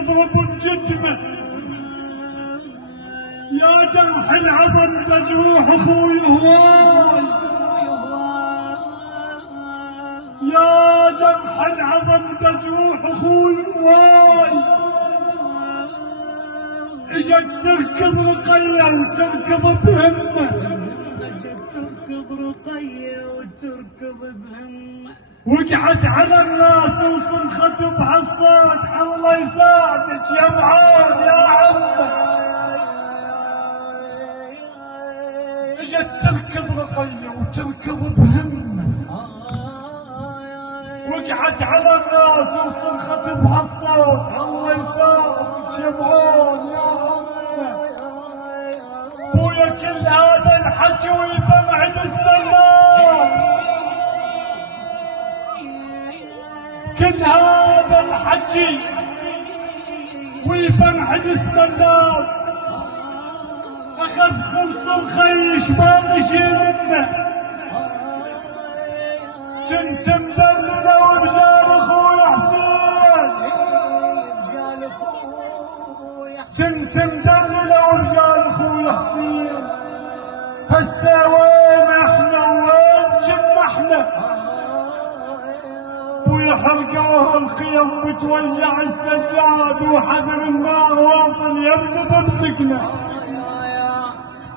يضرب الجدمة يا جرح العظم مجروح اخوي هواي يا جرح العظم مجروح اخوي هواي اجت تركض رقية وتركض بهمة تركض رقية وتركض بهمة وقعت على الناس وصرخت بهالصوت الله يساعدك يا معان يا عمه اجت تركض رقية وتركض بهمة وقعت على الناس وصرخت بهالصوت الله يساعدك يا معان يا عمه بويا كل هذا الحكي ويبعد السلام كل هذا الحكي ويبعد السلام اخذ خلص الخيش ما مشي منه كنت مدلله وبجال اخوي حسين كنت مدلله وبجال اخوي حسين هسه وين احنا وين كنا احنا بويا حرقوها الخيم وتولع السجاد وحذر النار واصل يبجد بسكنه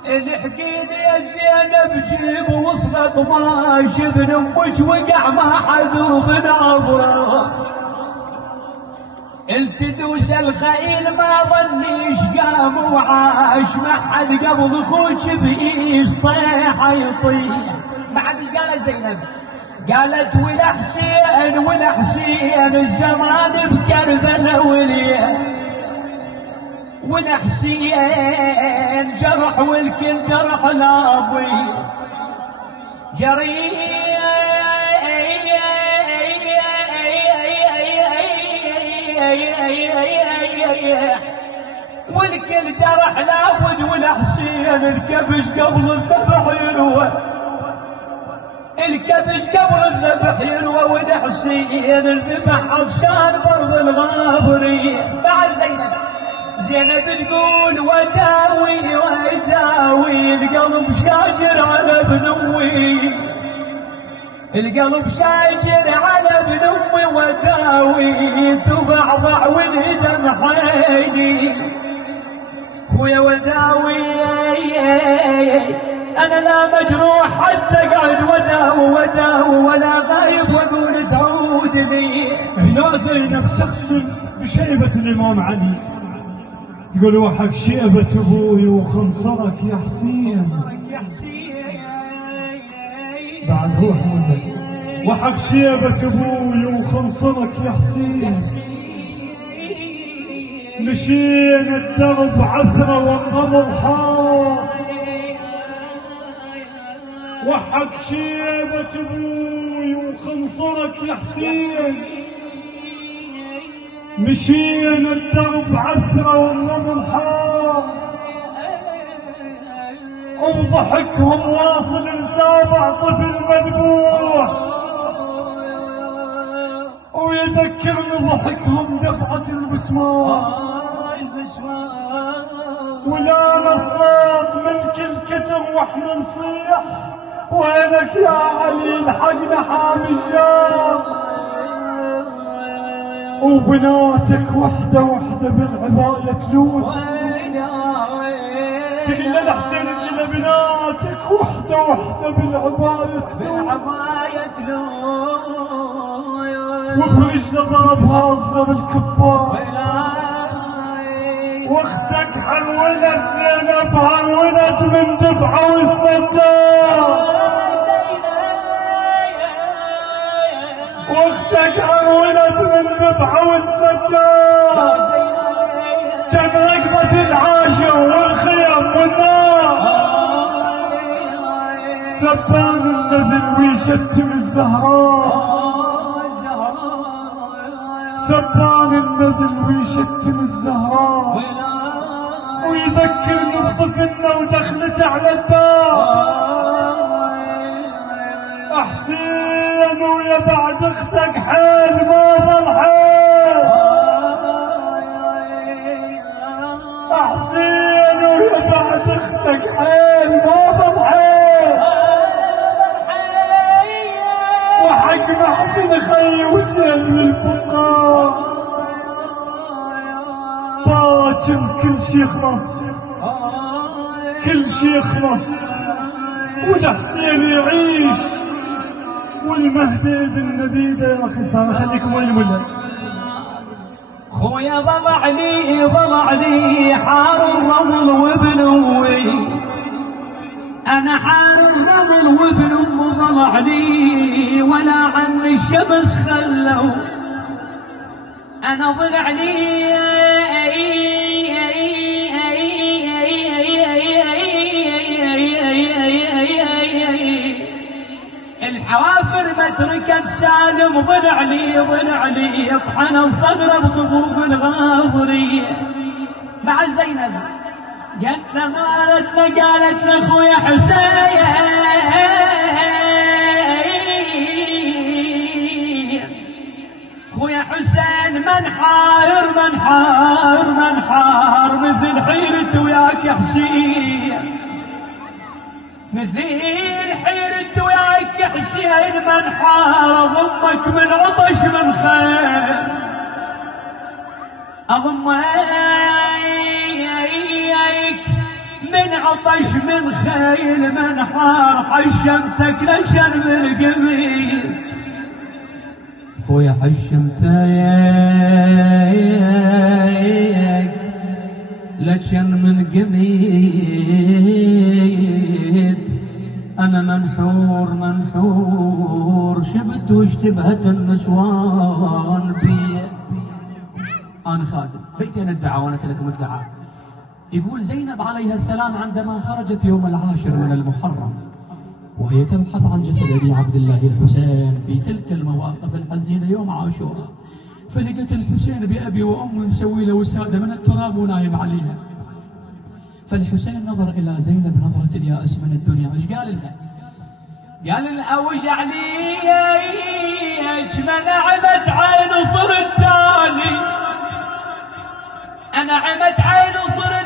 الحقيد يا زينب جيب وصلك ما شبن امك وقع ما حد بنعبره التدوس الخيل ما ظنيش قام وعاش ما حد قبل اخوك بيش طيح يطيح بعد ايش قالت زينب؟ قالت ولا حسين ولا حسين الزمان بكربلاء وليه ولا حسين جرح والكل جرح نابيض جريح والكل جرح لابد ولا حسين الكبش قبل الذبح يروى الكبش قبل الذبح يروى ولا حسين الذبح عطشان برض الغابرين بعد زينب تقول وداوي وداوي القلب شاجر على بنوي القلب شاجر على بنوي وداوي تضعضع والندم حيلي خويا وداوي انا لا مجروح حتى اقعد وداوي ولا غايب واقول تعود لي. هنا زينب تغسل بشيبة الامام علي تقول وحق شيبة ابوي وخنصرك يا حسين بعد روح منك وحق شيبة ابوي وخنصرك يا حسين مشينا الدرب عثرة والرمل حار وحق شيبة ابوي وخنصرك يا حسين مشينا الدرب عثرة والرمل حار وضحكهم واصل لسابع طفل مذبوح ويذكرني ضحكهم دفعة البسمار ولا نصات من كل كتر واحنا نصيح وينك يا علي الحقنا حامي الجار وبناتك وحده وحده بالعباية تلون تقول لنا حسين اللي بناتك وحده وحده بالعباية تلون وبرجله ضربها اصغر الكفار واختك حولت زينب حولت من دفعه والستار واختك حولت من دفعه والستار كان رقبة العاشر والخيم والنار سبان النذل ويشتم الزهراء سبان النذل ويشتم الزهراء ويذكرني بطفلنا ودخلته على الدار حسين ويا بعد اختك حيل ما ظل حيل كم كل شي خلص، كل شي خلص، والحسين يعيش والمهدي بالنبيده. يا اخي خليكم وين ولا خويا ضلع لي حار الرمل وابن امي، انا حار الرمل وابن ام ضلع لي، ولا عن الشمس خلوا انا ضلع لي. الحوافر ما تركت سالم ضلع لي يطحن الصدر بطفوف الغاضريه. مع زينب قالت له خويا حسين، خويا حسين منحار مثل حيرت وياك حسين، مثل حيرت وياك حسين منحار. اضمك من عطش من خير، اضمك من عطش من خيل منحار. حشمتك لشن من قميت خويا، حشمتك لشن من قميت. انا منحور شبت واشتبهت النسوان بي. انا خادم بيتين الدعاء وانا اسالكم الدعاء. يقول زينب عليها السلام عندما خرجت يوم 10 من المحرم وهي تبحث عن جسد ابي عبد الله الحسين في تلك المواقف الحزينه يوم عاشوراء، فلقت الحسين بابي وامي مسوي له وساده من التراب ونايم عليها. فالحسين نظر الى زينب نظره الياس من الدنيا. ايش قال لها؟ قال لها وجع لي من عمت عين صرت تالي، انا عمت عين صرت